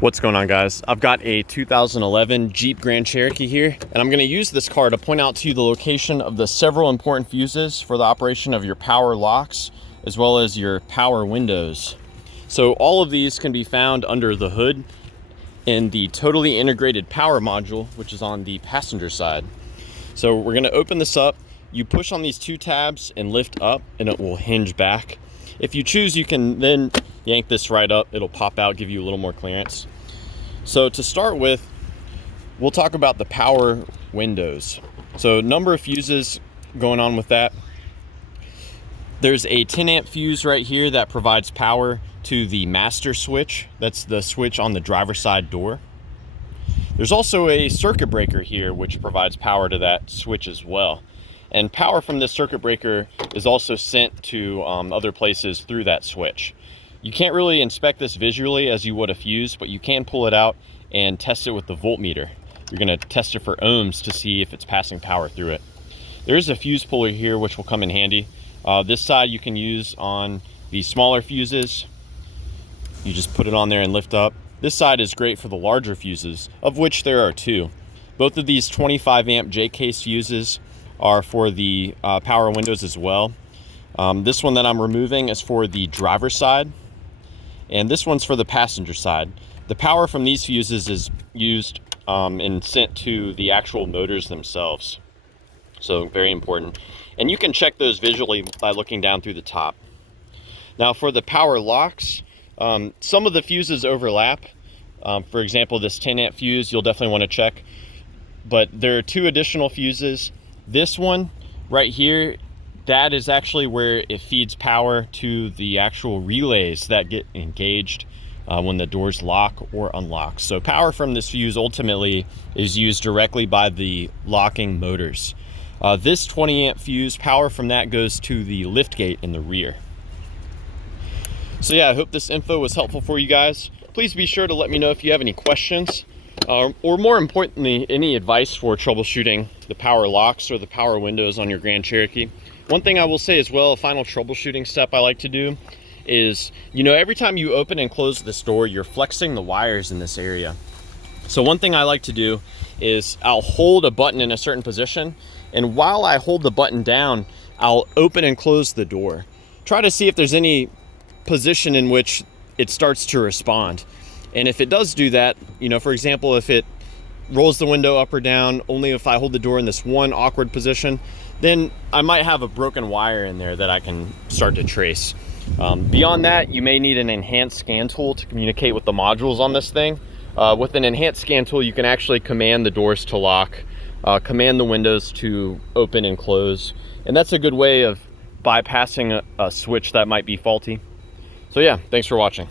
What's going on, guys? I've got a 2011 Jeep Grand Cherokee here, and I'm going to use this car to point out to you the location of the several important fuses for the operation of your power locks as well as your power windows. So all of these can be found under the hood in the totally integrated power module, which is on the passenger side. So we're going to open this up. You push on these two tabs and lift up and it will hinge back. If you choose, you can then yank this right up. It'll pop out, give you a little more clearance. So to start with, we'll talk about the power windows. So number of fuses going on with that. There's a 10 amp fuse right here that provides power to the master switch. That's the switch on the driver's side door. There's also a circuit breaker here which provides power to that switch as well. And power from this circuit breaker is also sent to other places through that switch. You can't really inspect this visually as you would a fuse, but you can pull it out and test it with the voltmeter. You're going to test it for ohms to see if it's passing power through it. There is a fuse puller here which will come in handy. This side you can use on the smaller fuses. You just put it on there and lift up. This side is great for the larger fuses, of which there are two. Both of these 25 amp J-case fuses are for the power windows as well. This one that I'm removing is for the driver's side, and this one's for the passenger side. The power from these fuses is used and sent to the actual motors themselves. So very important. And you can check those visually by looking down through the top. Now for the power locks, some of the fuses overlap. For example, this 10 amp fuse, you'll definitely want to check. But there are two additional fuses. This one right here, that is actually where it feeds power to the actual relays that get engaged when the doors lock or unlock. So power from this fuse ultimately is used directly by the locking motors. This 20 amp fuse, power from that goes to the lift gate in the rear. So yeah, I hope this info was helpful for you guys. Please be sure to let me know if you have any questions. Or more importantly, any advice for troubleshooting the power locks or the power windows on your Grand Cherokee. One thing I will say as well, a final troubleshooting step I like to do is, every time you open and close this door, you're flexing the wires in this area. So one thing I like to do is I'll hold a button in a certain position, and while I hold the button down, I'll open and close the door. Try to see if there's any position in which it starts to respond. And if it does do that, for example, if it rolls the window up or down, only if I hold the door in this one awkward position, then I might have a broken wire in there that I can start to trace. Beyond that, you may need an enhanced scan tool to communicate with the modules on this thing. With an enhanced scan tool, you can actually command the doors to lock, command the windows to open and close. And that's a good way of bypassing a switch that might be faulty. So yeah, thanks for watching.